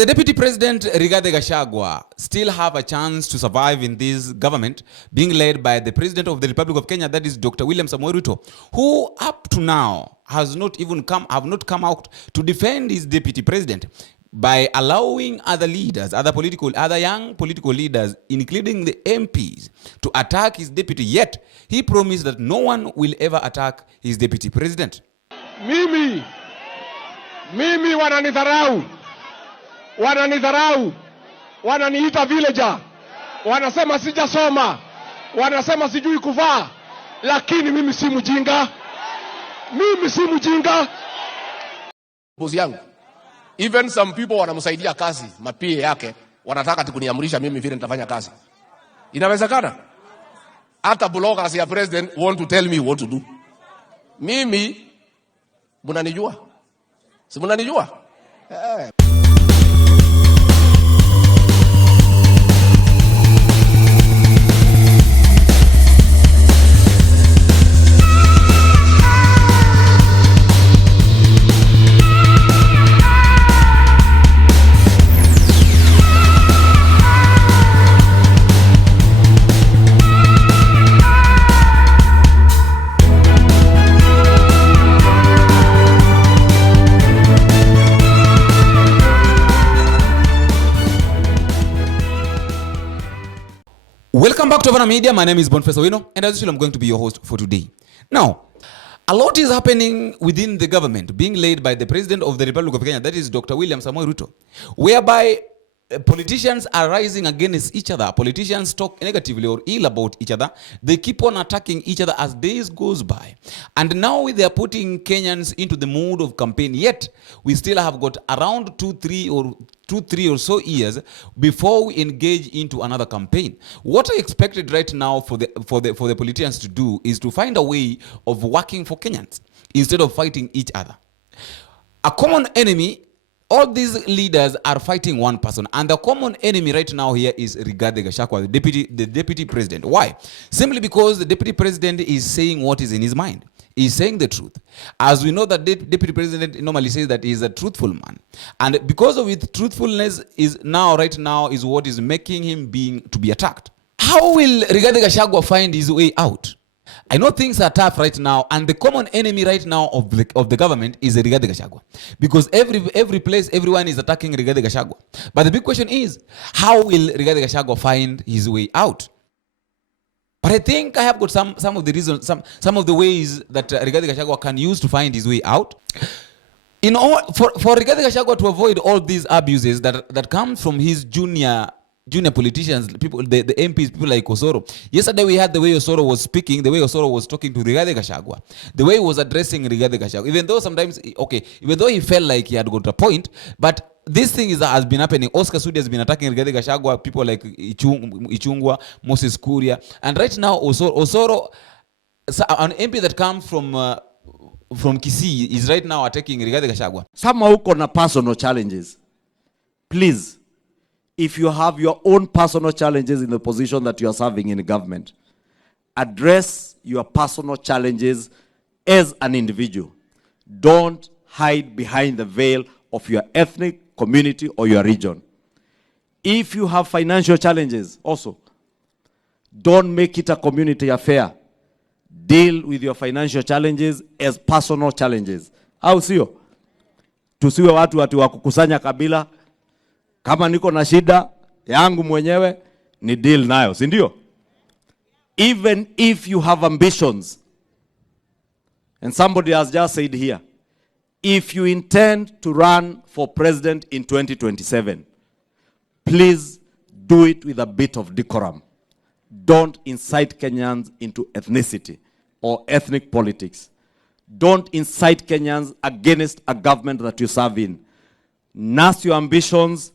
The Deputy President Rigathi Gachagua still have a chance to survive in this government being led by the President of the Republic of Kenya, that is Dr. William Samoei Ruto, who up to now have not come out to defend his Deputy President by allowing other young political leaders, including the MPs, to attack his deputy. Yet he promised that no one will ever attack his Deputy President. Mimi wananidharau, wananiita villager, wanasema sijasoma, wanasema sijui kuvaa, lakini mimi si mjinga. Bosi yangu, even some people wanamsaidia kazi, mapie yake, wanataka tukuniamrisha mimi vile nitafanya kazi. Inawezekana? Hata bloggers ya president want to tell me what to do. Mimi, mnanijua? Si mnanijua? Welcome back to Havana Media. My name is Bombshell, and as usual, I'm going to be your host for today. Now, a lot is happening within the government being led by the President of the Republic of Kenya, that is Dr. William Samoei Ruto, whereby politicians are rising against each other. Politicians talk negatively or ill about each other. They keep on attacking each other as days goes by. And now they are putting Kenyans into the mood of campaign. Yet, we still have got around 2-3 or so years before we engage into another campaign. What I expected right now for the politicians to do is to find a way of working for Kenyans instead of fighting each other. A common enemy. All these leaders are fighting one person, and the common enemy right now here is Rigathi Gachagua, the deputy president. Why? Simply because the deputy president is saying what is in his mind. He's saying the truth. As we know, that the deputy president normally says that he's a truthful man, and because of his truthfulness right now is what is making him to be attacked. How will Rigathi Gachagua find his way out? I know things are tough right now, and the common enemy right now of the government is Rigathi Gachagua, because every place everyone is attacking Rigathi Gachagua. But the big question is, how will Rigathi Gachagua find his way out? But I think I have got some of the reasons, some of the ways that Rigathi Gachagua can use to find his way out. For Rigathi Gachagua to avoid all these abuses that come from his junior politicians, people, the MPs, people like Osoro. Yesterday we had the way Osoro was speaking, the way Osoro was talking to Rigathi Gachagua, the way he was addressing Rigathi Gachagua. Even though he felt like he had got a point, but this thing has been happening. Oscar Sudi has been attacking Rigathi Gachagua, people like Ichungwa, Moses Kuria, and right now Osoro, an MP that comes from Kisii, is right now attacking Rigathi Gachagua. Some uko na personal challenges. Please, if you have your own personal challenges in the position that you are serving in the government, address your personal challenges as an individual. Don't hide behind the veil of your ethnic community or your region. If you have financial challenges also, don't make it a community affair. Deal with your financial challenges as personal challenges. Au sio? Tusiwe watu wa kukusanya kabila. Kama niko na shida yangu mwenyewe ni deal nayo, si ndio? Even if you have ambitions, and somebody has just said here, if you intend to run for president in 2027, please do it with a bit of decorum. Don't incite Kenyans into ethnicity or ethnic politics. Don't incite Kenyans against a government that you serve in. Nurse your ambitions,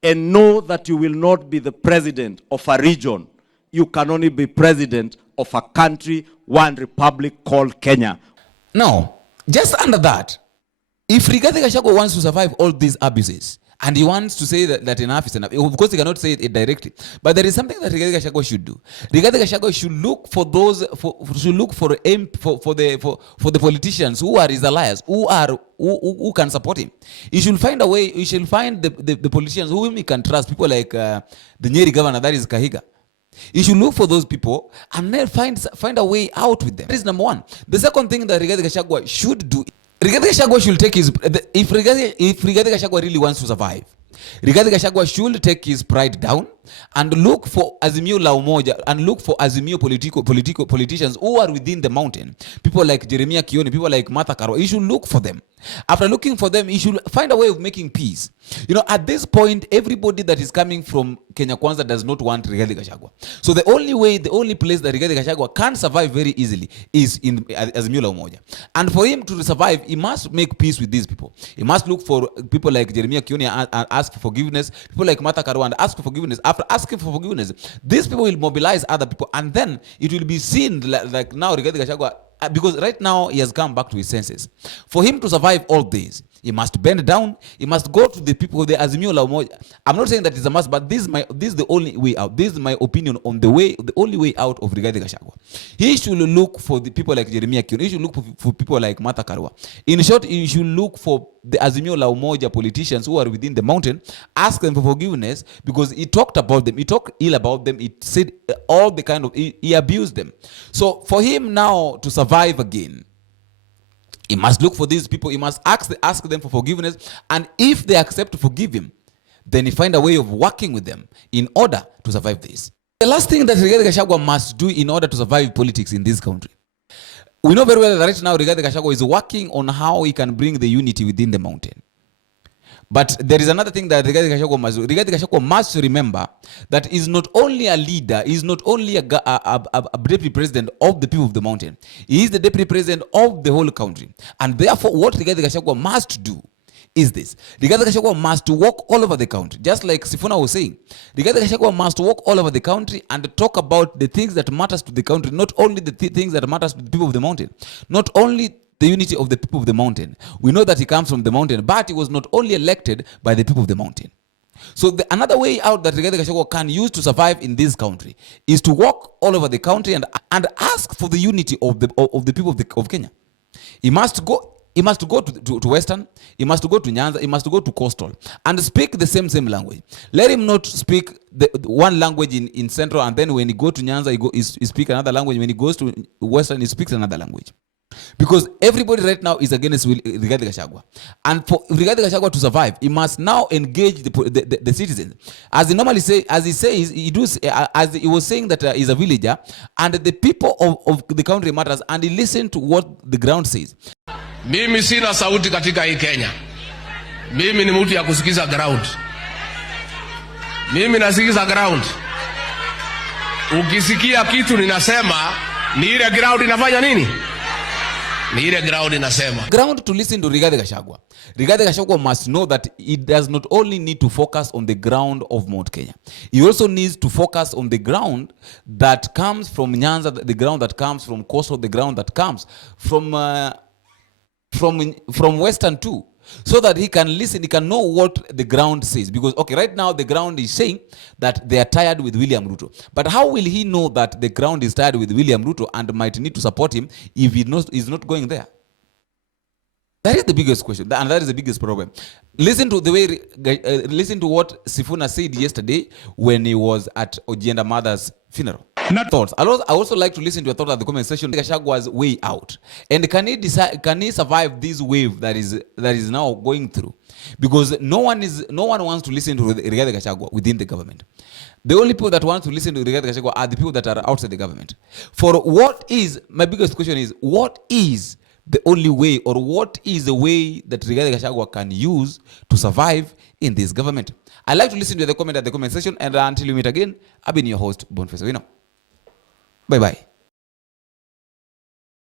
and know that you will not be the president of a region. You can only be president of a country, one republic called Kenya. Now, just under that, if Rigathi Gachagua wants to survive all these abuses, And he wants to say that enough is enough. Of course, he cannot say it directly. But there is something that Rigathi Gachagua should do. Rigathi Gachagua should look for those, should look for the politicians who are his allies, who can support him. He should find a way. He should find the politicians whom he can trust. People like the Nyeri governor, that is Kahiga. You should look for those people and then find a way out with them. That is number one. The second thing that Rigathi Gachagua should do, Rigathi Gachagua should take his, if Rigathi Gachagua really wants to survive, Rigathi Gachagua should take his pride down and look for Azimio la Umoja and look for Azimio politicians who are within the mountain. People like Jeremiah Kioni, people like Martha Karua. He should look for them. After looking for them, he should find a way of making peace. You know, at this point, everybody that is coming from Kenya Kwanza does not want Rigathi Gachagua. So the only place that Rigathi Gachagua can survive very easily is in Azimio la Umoja. And for him to survive, he must make peace with these people. He must look for people like Jeremiah Kioni and ask for forgiveness. People like Martha Karua and ask for forgiveness. After asking for forgiveness, these people will mobilize other people, and then it will be seen like now Rigathi Gachagua, because right now he has come back to his senses. For him to survive all this, he must bend down. He must go to the people, the Azimio la Umoja. I'm not saying that it's a must, but this is the only way out. This is my opinion on the only way out of Rigathi Gachagua. He should look for the people like Jeremiah Kioni. He should look for people like Martha Karua. In short, he should look for the Azimio la Umoja politicians who are within the mountain, ask them for forgiveness, because he talked about them. He talked ill about them. He said all the kind of, he abused them. So for him now to survive again, he must look for these people. He must ask them for forgiveness. And if they accept to forgive him, then he find a way of working with them in order to survive this. The last thing that Rigathi Gachagua must do in order to survive politics in this country. We know very well that right now Rigathi Gachagua is working on how he can bring the unity within the mountain. But there is another thing that Rigathi Gachagua must do. Rigathi Gachagua must remember that he is not only a leader, he is not only a deputy president of the people of the mountain. He is the deputy president of the whole country. And therefore, what Rigathi Gachagua must do is this. Rigathi Gachagua must walk all over the country. Just like Sifuna was saying, Rigathi Gachagua must walk all over the country and talk about the things that matters to the country, not only the things that matters to the people of the mountain, not only the unity of the people of the mountain. We know that he comes from the mountain, but he was not only elected by the people of the mountain. So another way out that Rigathi Gachagua can use to survive in this country is to walk all over the country and ask for the unity of the people of Kenya. He must go to Western, he must go to Nyanza, he must go to Coastal and speak the same language. Let him not speak the one language in Central, and then when he go to Nyanza, he speak another language. When he goes to Western, he speaks another language. Because everybody right now is against Rigathi Gachagua. And for Rigathi Gachagua to survive, he must now engage the citizens. As he normally say, as he says, as he was saying that he's a villager, and the people of the country matters, and he listened to what the ground says. Mimi sina sauti katika hii Kenya. Mimi ni mtu ya kusikiza ground. Mimi nasikiza ground. Ukisikia kitu ninasema, ni ile ground inafanya nini? Ground to listen to Rigathi Gachagua. Rigathi Gachagua must know that he does not only need to focus on the ground of Mount Kenya. He also needs to focus on the ground that comes from Nyanza, the ground that comes from Coastal, the ground that comes from Western too. So that he can listen, he can know what the ground says. Because, okay, right now the ground is saying that they are tired with William Ruto. But how will he know that the ground is tired with William Ruto and might need to support him if he is not going there? That is the biggest question, and that is the biggest problem. Listen to listen to what Sifuna said yesterday when he was at Ojienda Mother's funeral. Thoughts. I also like to listen to your thoughts at the comment section. Gachagua'S way out, and can he survive this wave that is now going through? Because no one wants to listen to Rigathi Gachagua within the government. The only people that want to listen to Rigathi Gachagua are the people that are outside the government. My biggest question is, what is the only way, or what is the way that Rigathi Gachagua can use to survive in this government? I like to listen to the comment at the comment section, and until we meet again, I've been your host, Bombshell. Bye-bye.